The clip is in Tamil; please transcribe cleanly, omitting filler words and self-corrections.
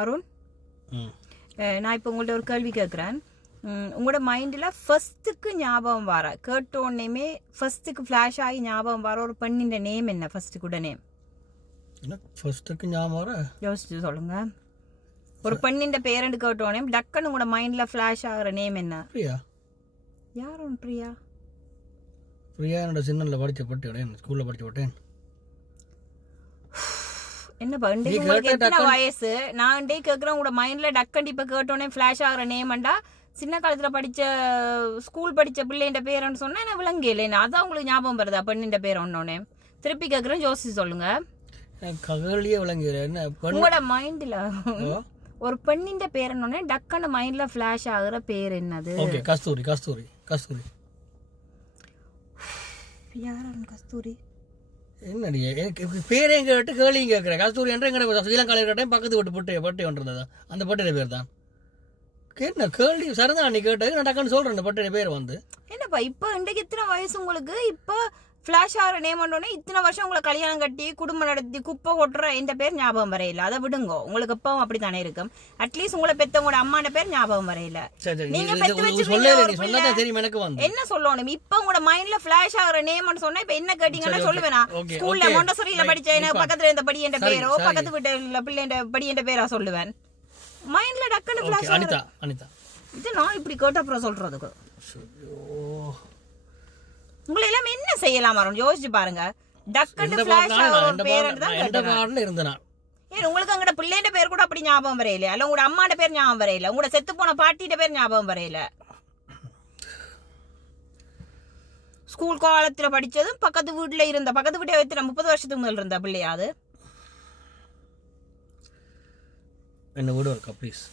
அருண், நான் இப்போ உங்கள்ட்ட ஒரு கேள்வி கேட்குறேன். உங்களோட மைண்டில் ஃபர்ஸ்ட்டுக்கு ஞாபகம் வர கேட்டோன்னே ஃபர்ஸ்ட்டுக்கு ஃப்ளாஷ் ஆகி ஞாபகம் வர ஒரு பெண்ணின் நேம் என்ன? ஃபர்ஸ்ட்டுக்கூட நேம் ஃபர்ஸ்ட்டுக்கு ஞாபகம் வர யோசிச்சு சொல்லுங்க. ஒரு பெண்ணின் பேரண்டு கேட்டோன்னே டக்குன்னு உங்களோட மைண்டில் ஃப்ளாஷ் ஆகிற நேம் என்ன? பிரியா. யார் ஒன்று பிரியா? பிரியா என்னோட சின்னல படித்த பட்டேன், ஸ்கூலில் படித்த பட்டேன். என்னப்பா இன்றைக்கு உங்களுக்கு எத்தனை வயசு? நான் இன்றைக்கு கேட்குறேன் உங்களோட மைண்டில் டக்கண்டி இப்போ கேட்டோன்னே ஃப்ளாஷ் ஆகிற நேம்ண்டா சின்ன காலத்தில் படித்த ஸ்கூல் படித்த பிள்ளைன்ற பேரன்னு சொன்னால் என்ன விளங்கல. அதான் உங்களுக்கு ஞாபகம் வருதா பெண்ணின்ற பேர் ஒன்னோடனே? திருப்பி கேட்குறேன், யோசிச்சு சொல்லுங்க. ககலியே விளங்குற என்ன உங்களோட மைண்டில் ஒரு பெண்ணின்ற பேரன்னொடனே டக்குன்னு மைண்டில் ஃப்ளாஷ் ஆகுற பேர் என்னது? ஓகே, கஸ்தூரி. கஸ்தூரி கஸ்தூரி யாரான் கஸ்தூரி? என்னடி எனக்கு பேரையும் கேட்டு கேள்வியும் கேட்குறேன். கஸ்தூரி என்ற எங்கே ஸ்ரீலங்காவில் கேட்டேன், பக்கத்து வீட்டு பட்டை ஒன்றுந்ததா அந்த பட்டையில பேர் தான். என்ன கேள்வி சரிதான் நீ கேட்டது, நான் டக்குன்னு சொல்கிறேன் அந்த பட்டையில பேர் வந்து. என்னப்பா இப்போ இன்றைக்கு இத்தனை வயசு உங்களுக்கு, இப்போ ஃப்ளாஷ் ஆகிற நேம் பண்ணோடனே இத்தனை வருஷம் உங்களை கல்யாணம் கட்டி குடும்பம் நடத்தி குப்பை கொட்டுற இந்த பேர் ஞாபகம் வரையில. அதை விடுங்க, உங்களுக்கு எப்பவும் அப்படி தானே இருக்கும். அட்லீஸ்ட் உங்களை பெற்றவங்களோட அம்மான பேர் ஞாபகம் வரையில. நீங்க என்ன சொல்லணும் இப்போ உங்களோட மைண்ட்ல ஃபிளாஷ் ஆகிற நேம்னு சொன்னா இப்ப என்ன கேட்டீங்கன்னா சொல்லுவேனா? ஸ்கூல்ல மொண்டசரியில படிச்ச பக்கத்துல இருந்த படி என்ற பேரோ பக்கத்து வீட்டுல பிள்ளை படி என்ற பேரா சொல்லுவேன். மைண்ட்ல டக்குன்னு ஃபிளாஷ் ஆகுது. இது நான் இப்படி கேட்ட அப்புறம் சொல்றதுக்கு உங்களை எல்லாம் என்ன செய்யலாம் யோசிச்சு பாருங்க. டக்குன்னு ஃபிளாஷ் ஆகிற பேரண்ட் தான் கேட்டேன். ஏன் உங்களுக்கு அங்கட பிள்ளைன்ற பேர் கூட அப்படி ஞாபகம் வரையில? அல்ல உங்களோட அம்மாண்ட பேர் ஞாபகம் வரையில? உங்களோட செத்து போன பாட்டிட்ட பேர் ஞாபகம் வரையில? ஸ்கூல் காலத்துல படிச்சதும் பக்கத்து வீட்டுல இருந்த பக்கத்து வீட்டை வைத்து 30 வருஷத்துக்கு முதல் இருந்த பிள்ளையாது என்ன வீடு இருக்கா ப்ளீஸ்?